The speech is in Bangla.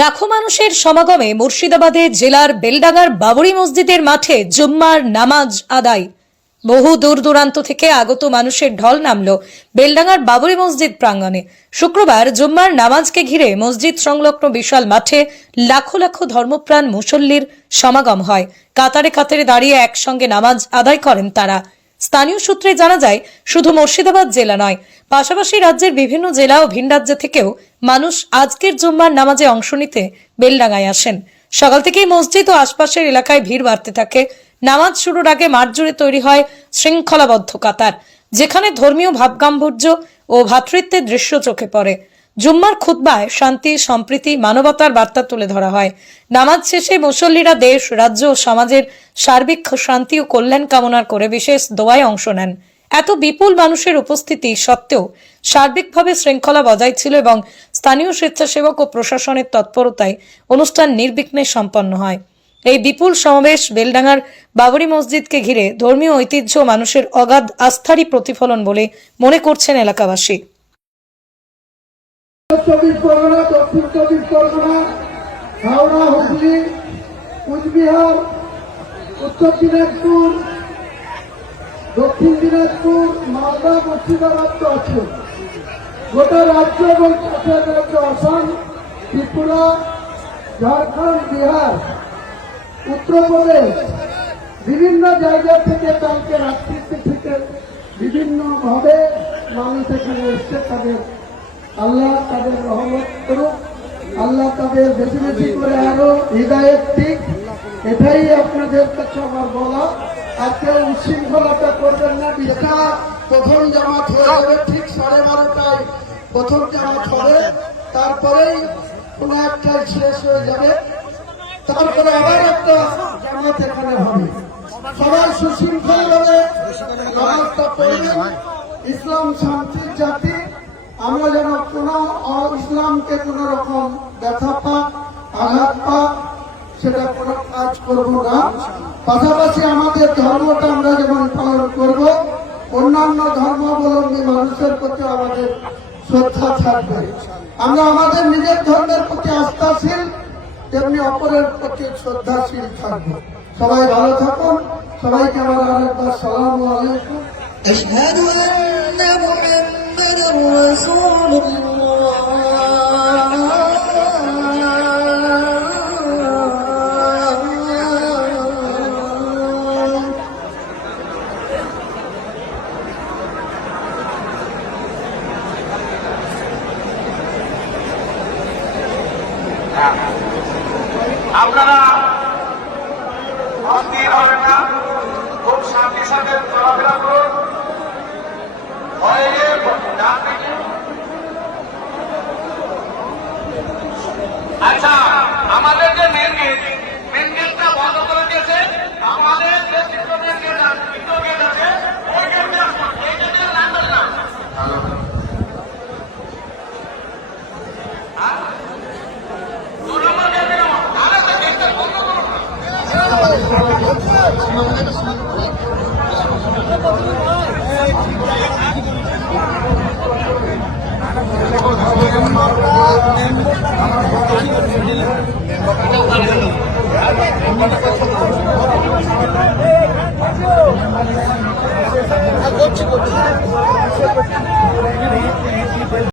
লাখো মানুষের সমাগমে মুর্শিদাবাদে জেলার বেলডাঙ্গার বাবরি মসজিদের মাঠে জুম্মার নামাজ আদায়। বহু দূর দূরান্ত থেকে আগত মানুষের ঢল নামল বেলডাঙ্গার বাবরি মসজিদ প্রাঙ্গণে। শুক্রবার জুম্মার নামাজকে ঘিরে মসজিদ সংলগ্ন বিশাল মাঠে লাখো লাখো ধর্মপ্রাণ মুসল্লির সমাগম হয়। কাতারে কাতারে দাঁড়িয়ে একসঙ্গে নামাজ আদায় করেন তারা। স্থানীয় সূত্রে জানা যায়, শুধু মুর্শিদাবাদ জেলা নয়, পাশাপাশি রাজ্যের বিভিন্ন জেলা ও ভিন রাজ্য থেকেও মানুষ আজকের জুম্মার নামাজে অংশ নিতে বেলডাঙ্গায় আসেন। সকাল থেকেই মসজিদ ও আশপাশের এলাকায় ভিড় বাড়তে থাকে। নামাজ শুরুর আগে মাঠ জুড়ে তৈরি হয় শৃঙ্খলাবদ্ধ কাতার, যেখানে ধর্মীয় ভাবগাম্ভীর্য ও ভ্রাতৃত্বের দৃশ্য চোখে পড়ে। জুম্মার খুতবায় শান্তি, সম্প্রীতি, মানবতার বার্তা তুলে ধরা হয়। নামাজ শেষে মুসল্লিরা দেশ, রাজ্য ও সমাজের সার্বিক শান্তি ও কল্যাণ কামনা করে বিশেষ দোয়ায় অংশ নেন। এত বিপুল মানুষের উপস্থিতি সত্ত্বেও সার্বিকভাবে শৃঙ্খলা বজায় ছিল এবং স্থানীয় স্বেচ্ছাসেবক ও প্রশাসনের তৎপরতায় অনুষ্ঠান নির্বিঘ্নে সম্পন্ন হয়। এই বিপুল সমাবেশ বেলডাঙ্গার বাবরি মসজিদকে ঘিরে ধর্মীয় ঐতিহ্য ও মানুষের অগাধ আস্থারই প্রতিফলন বলে মনে করছেন এলাকাবাসী। চব্বিশ পরগনা, দক্ষিণ চব্বিশ পরগনা, হাওড়া, হুগলি, কুচবিহার, উত্তর দিনাজপুর, দক্ষিণ দিনাজপুর, মালদা, মুর্শিদাবাদ তো আছে। গোটা রাজ্য এবং পাশের রাজ্য আসাম, ত্রিপুরা, ঝাড়খণ্ড, বিহার, উত্তরপ্রদেশ, বিভিন্ন জায়গা থেকে কালকে রাত্রিতে থেকে বিভিন্নভাবে মানুষ এখানে এসছে। তাদের আল্লাহ তাদের রহমত করুক, আল্লাহ তাদের বেশি বেশি করে আরো হৃদায়ত দিক। এটাই আপনাদের কাছে আমার বলা। আর কেউ উচ্ছৃঙ্খলতা করবেন না। প্রথম জামাত হয়ে যাবে ঠিক 12:30টায় প্রথম জামাত হবে, তারপরেই কোন একটা শেষ হয়ে যাবে, তারপরে আবার একটা জামাত এখানে হবে। সবাই সুশৃঙ্খল ভাবে নামাজটা পড়বেন। ইসলাম শান্তির জাতি, আমরা যেন কোন ইসলামকে কোন রকম ব্যথা পাক, আঘাত পাক, সেটা কোন কাজ করব না। পাশাপাশি আমাদের ধর্মটা আমরা যেমন পালন করব, অন্যান্য ধর্মাবলম্বী মানুষের প্রতি আমাদের শ্রদ্ধা থাকবে। আমরা আমাদের নিজের ধর্মের প্রতি আস্থাশীল, তেমনি অপরের প্রতি শ্রদ্ধাশীল থাকবো। সবাই ভালো থাকুন। সবাইকে আমার আরেকবার সালামু আলাইকুম। أشهد أن محمدا رسول আপনারা অস্থির হবেন না, খুব শান্তির সাথে চলাফেরা করুন। আচ্ছা, আমাদের যে মেন গেটটা বন্ধ করে দিয়েছে, আমাদের যে দ্বিতীয় গেট আছে ওই গেটে আসুন, এই গেটে লাগবে না।